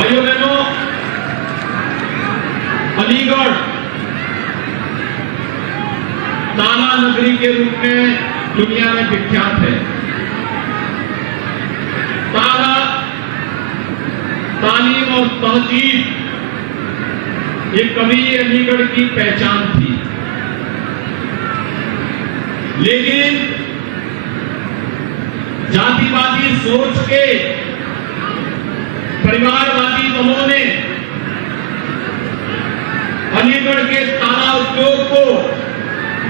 भाइयों बहनों, अलीगढ़ ताला नगरी के रूप में दुनिया में विख्यात है। ताला तालीम और तहजीब ये कभी अलीगढ़ की पहचान थी, लेकिन जातिवादी सोच के परिवारवादी दलों ने अलीगढ़ के ताला उद्योग को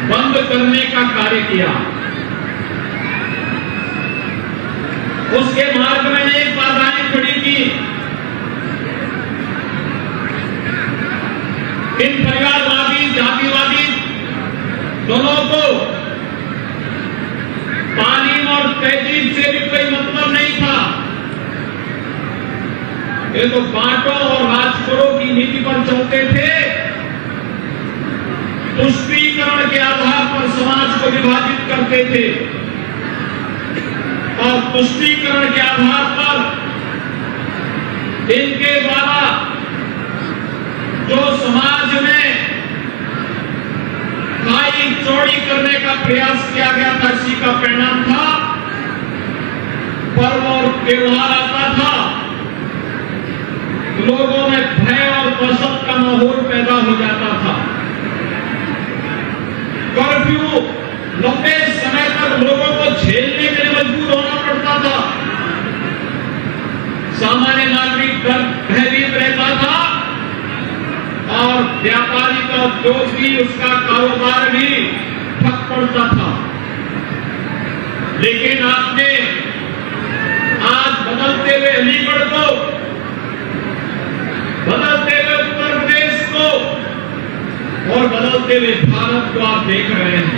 बंद करने का कार्य किया। उसके मार्ग में एक बाधाएं खड़ी की। इन परिवारवादी जातिवादी दलों को तालीम और तहजीब से भी कोई मतलब नहीं था। ये तो बांटो और राज करो की नीति पर चलते थे। तुष्टीकरण के आधार पर समाज को विभाजित करते थे और तुष्टीकरण के आधार पर इनके द्वारा जो समाज में खाई चौड़ी करने का प्रयास किया गया था, इसी का परिणाम था पर्व और त्योहार आता था, लोगों में भय और दहशत का माहौल पैदा हो जाता था। कर्फ्यू लंबे समय तक लोगों को झेलने के लिए मजबूर होना पड़ता था। सामान्य नागरिक भयभीत रहता था और व्यापारी का उद्योग भी, उसका कारोबार भी ठप पड़ता था। लेकिन आपने आज बदलते हुए अलीगढ़ को, बदलते हुए उत्तर प्रदेश को और बदलते हुए भारत को आप देख रहे हैं।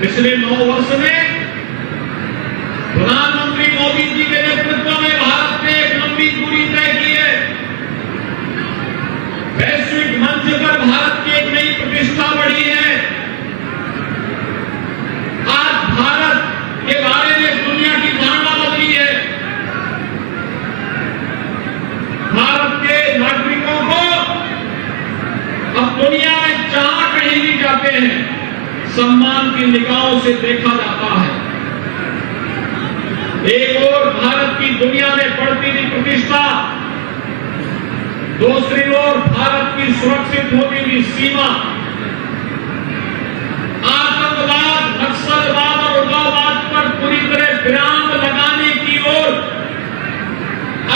पिछले 9 वर्ष में प्रधानमंत्री मोदी जी के नेतृत्व में भारत ने एक लंबी दूरी तय की है। वैश्विक मंच पर भारत की एक नई प्रतिष्ठा बढ़ी है। आज भारत के बारे में दुनिया की धारणा बदली है। भारत के नागरिकों को अब दुनिया में जहां कहीं भी जाते हैं सम्मान की निगाहों से देखा जाता है। एक ओर भारत की दुनिया में बढ़ती हुई प्रतिष्ठा, दूसरी ओर भारत की सुरक्षित होती हुई सीमा, आतंकवाद, नक्सलवाद और उग्रवाद पर पूरी तरह विराम लगाने की ओर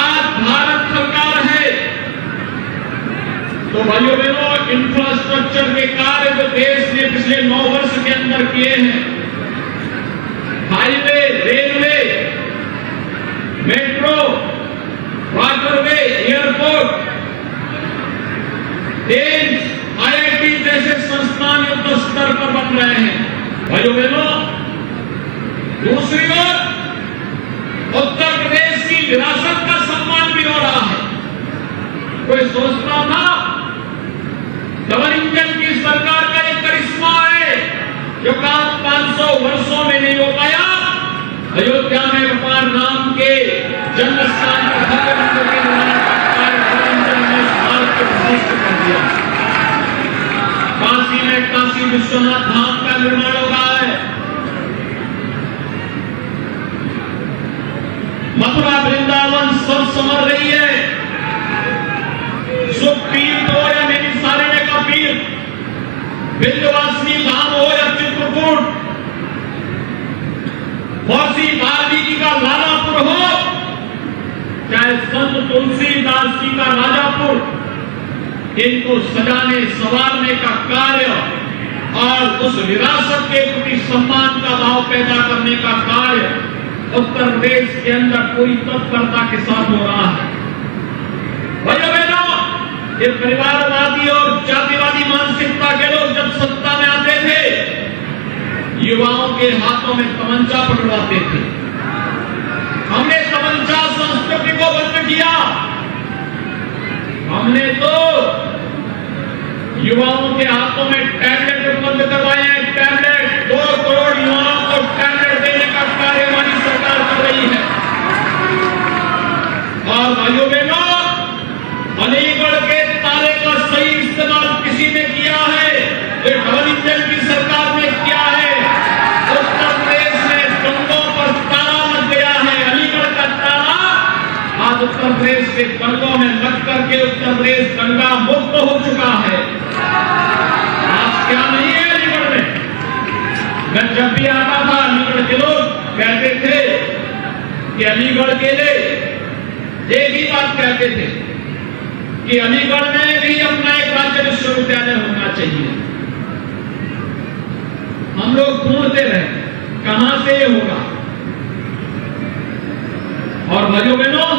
आज भारत सरकार है। तो भाइयों बहनों, इंफ्रास्ट्रक्चर के कार्य जो देश ने पिछले 9 वर्ष के अंदर किए हैं, highway, railway, metro, waterway, airport, AIIMS, IIT जैसे संस्थान युद्ध स्तर पर बन रहे हैं। भाइयों बहनों, दूसरी ओर उत्तर प्रदेश की विरासत का सम्मान भी हो रहा है। कोई सोचता था डबल इंजन की सरकार का एक करिश्मा है जो काम 500 वर्षों में नहीं हो पाया। अयोध्या में व्यापार नाम के जन्म स्थान पर भव्य मंदिर के निर्माण का कार्य डबल इंजन ने भारत को प्रतिष्ठित कर दिया। काशी में काशी विश्वनाथ धाम का निर्माण हो रहा है। मथुरा वृंदावन सब समर रही है। सुख पीर हो या मेरी सारण्य का पीर, विंध्यवासिनी धाम हो या चित्रकूट, महर्षि वाल्मीकि का लालापुर हो, चाहे संत तुलसीदास जी का राजापुर, इनको सजाने संवारने का कार्य और उस विरासत के प्रति सम्मान का भाव पैदा करने का कार्य उत्तर प्रदेश के अंदर पूरी तत्परता के साथ हो रहा है। भाइयों बहनों, ये परिवारवादी और जातिवादी मानसिकता के लोग जब सत्ता में आते थे, युवाओं के हाथों में तमंचा पकड़वाते थे। हमने तमंचा संस्कृति को बंद किया। हमने तो युवाओं के हाथों में टैबलेट उपलब्ध करवाए हैं। टैबलेट 2 करोड़ युवाओं को टैबलेट देने का कार्य हमारी सरकार कर रही है और और भाइयों बहनों, अलीगढ़ के ताले का सही इस्तेमाल किसी ने किया है? ये डबल इंजन की सरकार ने किया है। उत्तर प्रदेश में गंगों पर ताला लग गया है। अलीगढ़ का ताला आज उत्तर प्रदेश के गंगों में लग करके उत्तर प्रदेश गंगा मुक्त हो चुका है। आज क्या नहीं है अलीगढ़ में? मैं जब भी आता था, अलीगढ़ के लोग कहते थे कि अलीगढ़ के लिए एक ही बात कहते थे कि अलीगढ़ में भी अपना एक राज्य विश्वविद्यालय होना चाहिए। हम लोग ढूंढते रहे कहां से ये होगा। और भाइयों बहनों,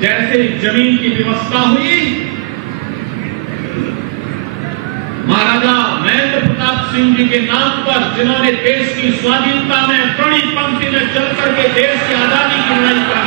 जैसे जमीन की व्यवस्था हुई, महाराजा महेंद्र प्रताप सिंह जी के नाम पर, जिन्होंने देश की स्वाधीनता में प्रणीत पंक्ति में चल करके देश की आजादी की लड़ाई